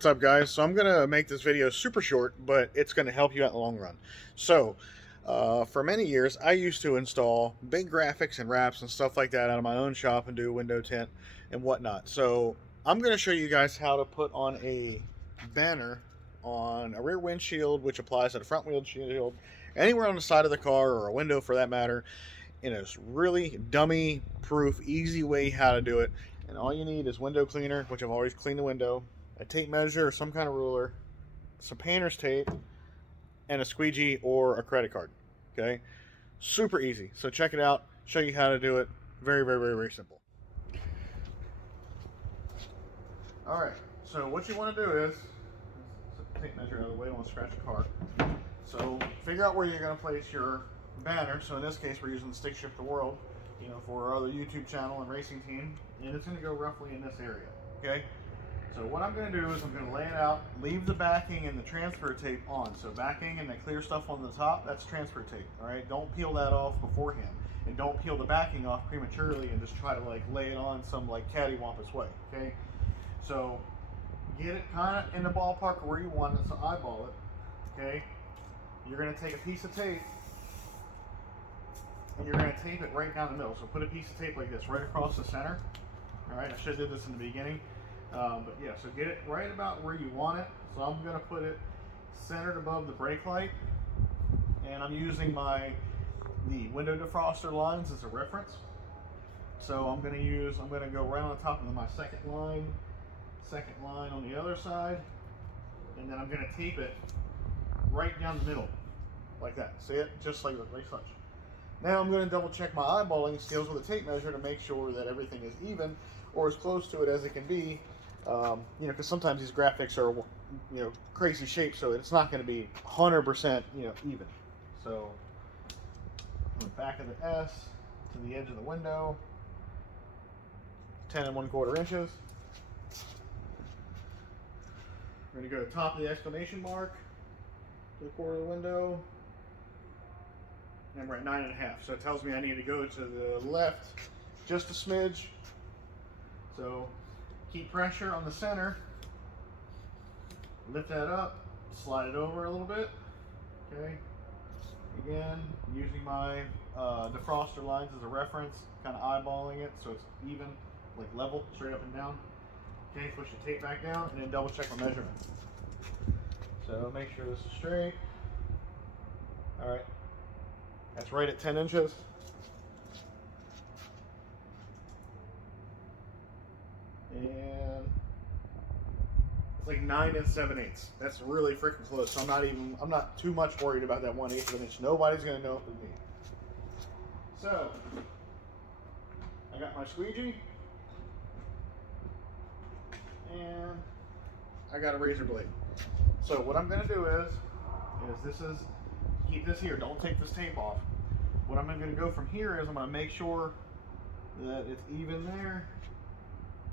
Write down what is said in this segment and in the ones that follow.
What's up, guys? So I'm gonna make this video super short, but it's gonna help you out in the long run. So for many years I used to install big graphics and wraps and stuff like that out of my own shop and do window tint and whatnot. So I'm gonna show you guys how to put on a banner on a rear windshield, which applies to the front windshield, anywhere on the side of the car or a window for that matter, in a really dummy proof easy way how to do it. And all you need is window cleaner, which I've always cleaned the window, a tape measure or some kind of ruler, some painter's tape, and a squeegee or a credit card. Okay, super easy. So check it out, show you how to do it. Very, very, very, very simple. All right, so what you want to do is tape measure out of the way. I want to scratch the car. So figure out where you're going to place your banner. So in this case, we're using the Stick Shift the World, for our other YouTube channel and racing team, and it's going to go roughly in this area. Okay. So what I'm going to do is I'm going to lay it out, leave the backing and the transfer tape on. So backing and the clear stuff on the top, that's transfer tape. All right. Don't peel that off beforehand, and don't peel the backing off prematurely and just try to lay it on some cattywampus way. Okay. So get it kind of in the ballpark where you want it. So eyeball it. Okay. You're going to take a piece of tape and you're going to tape it right down the middle. So put a piece of tape like this right across the center. All right, I should have did this in the beginning, but yeah. So get it right about where you want it. So I'm going to put it centered above the brake light, and I'm using the window defroster lines as a reference. So I'm going to go right on the top of my second line on the other side, and then I'm going to tape it right down the middle, like that. See it? Just like such. Now I'm going to double check my eyeballing skills with a tape measure to make sure that everything is even, or as close to it as it can be. Because sometimes these graphics are, crazy shapes, so it's not going to be 100%, even. So from the back of the S to the edge of the window, 10 1/4 inches. We're going to go to the top of the exclamation mark to the corner of the window. And we're at 9.5. So it tells me I need to go to the left just a smidge. So keep pressure on the center. Lift that up. Slide it over a little bit. Okay. Again, using my defroster lines as a reference, kind of eyeballing it so it's even, level, straight up and down. Okay, push the tape back down and then double check my measurement. So make sure this is straight. All right. That's right at 10 inches. And it's like 9 7/8. That's really freaking close. So I'm not too much worried about that 1/8 of an inch. Nobody's gonna know it but me. So I got my squeegee and I got a razor blade. So what I'm gonna do is keep this here. Don't take this tape off. What I'm going to go from here is I'm going to make sure that it's even there.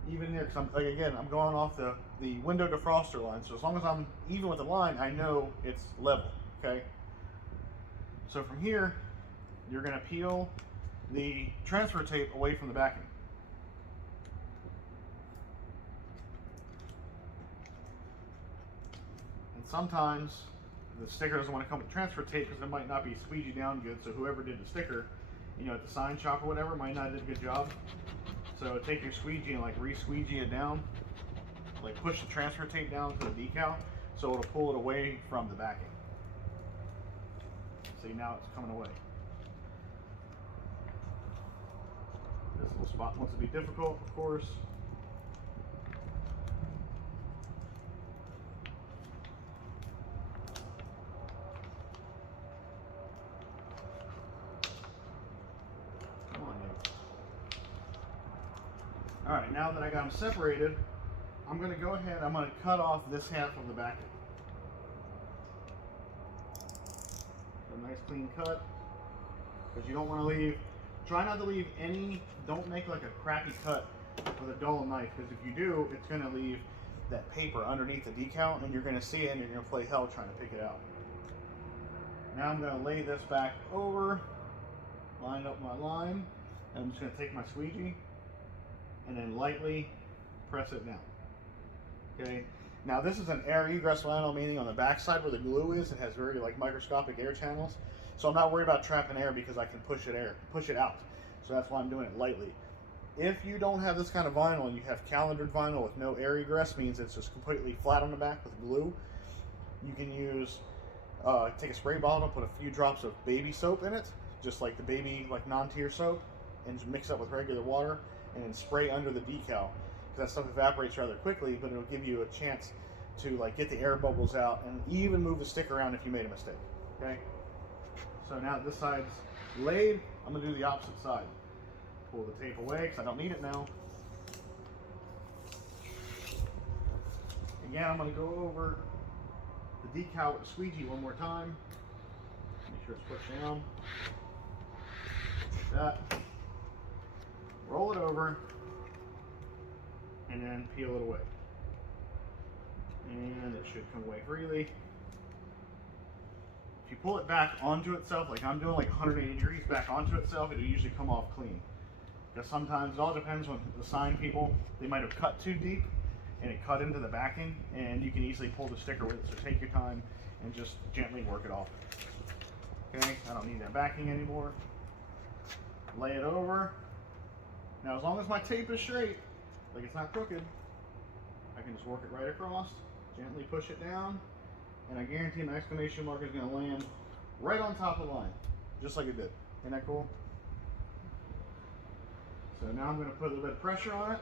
Because I'm going off the window defroster line. So as long as I'm even with the line, I know it's level. Okay. So from here, you're going to peel the transfer tape away from the backing. And sometimes the sticker doesn't want to come with transfer tape because it might not be squeegee down good. So whoever did the sticker, at the sign shop or whatever, might not have did a good job. So take your squeegee and re-squeegee it down, push the transfer tape down to the decal, so it'll pull it away from the backing. See, now it's coming away. This little spot wants to be difficult, of course. All right, now that I got them separated, I'm going to go ahead, I'm going to cut off this half of the backing. A nice clean cut, because you don't want to try not to leave don't make a crappy cut with a dull knife, because if you do, it's going to leave that paper underneath the decal, and you're going to see it, and you're going to play hell trying to pick it out. Now I'm going to lay this back over, line up my line, and I'm just going to take my squeegee and then lightly press it down. Okay. Now this is an air egress vinyl, meaning on the back side where the glue is, it has very like microscopic air channels. So I'm not worried about trapping air because I can push it out. So that's why I'm doing it lightly. If you don't have this kind of vinyl and you have calendared vinyl with no air egress, means it's just completely flat on the back with glue, you can use, take a spray bottle, put a few drops of baby soap in it, just like the baby like non-tear soap, and just mix it up with regular water, and then spray under the decal. That stuff evaporates rather quickly, but it'll give you a chance to like get the air bubbles out and even move the stick around if you made a mistake. Okay. So now that this side's laid, I'm gonna do the opposite side. Pull the tape away because I don't need it now. Again, I'm gonna go over the decal with the squeegee one more time. Make sure it's pushed down. Like that. Roll it over. And then peel it away. And it should come away freely. If you pull it back onto itself, like I'm doing like 180 degrees back onto itself, it'll usually come off clean. Because sometimes it all depends on the sign people. They might have cut too deep and it cut into the backing, and you can easily pull the sticker with it. So take your time and just gently work it off. Okay, I don't need that backing anymore. Lay it over. Now as long as my tape is straight, like it's not crooked, I can just work it right across, gently push it down, and I guarantee my exclamation mark is going to land right on top of the line, just like it did. Isn't that cool? So now I'm going to put a little bit of pressure on it,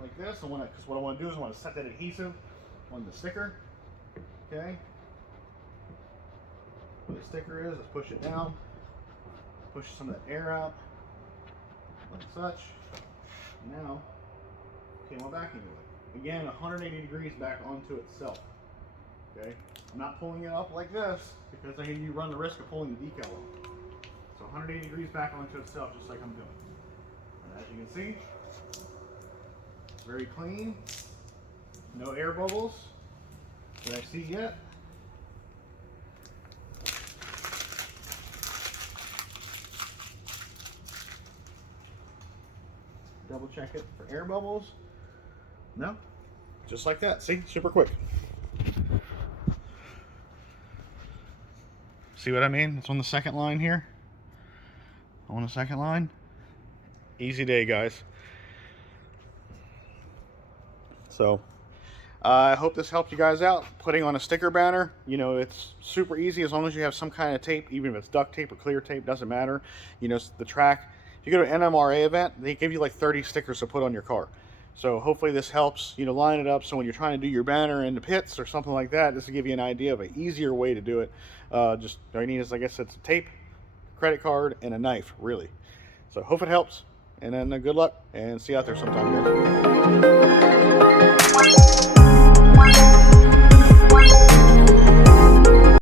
like this. Because what I want to do is I want to set that adhesive on the sticker. Okay. Where the sticker is, let's push it down, push some of that air out, like such. Now, okay, my backing away. Again, 180 degrees back onto itself. Okay, I'm not pulling it up like this because then you run the risk of pulling the decal off. So 180 degrees back onto itself, just like I'm doing. And as you can see, very clean. No air bubbles that I see yet. Double check it for air bubbles. No, just like that. See, super quick. See what I mean? It's on the second line here. On the second line. Easy day, guys. So, I hope this helped you guys out. Putting on a sticker banner, you know, it's super easy as long as you have some kind of tape, even if it's duct tape or clear tape, doesn't matter. You know, the track. If you go to an NMRA event, they give you like 30 stickers to put on your car. So hopefully this helps, you know, line it up so when you're trying to do your banner in the pits or something like that, this will give you an idea of an easier way to do it. Just all you need is, I guess, it's a tape, credit card, and a knife, really. So hope it helps, and then good luck, and see you out there sometime, guys.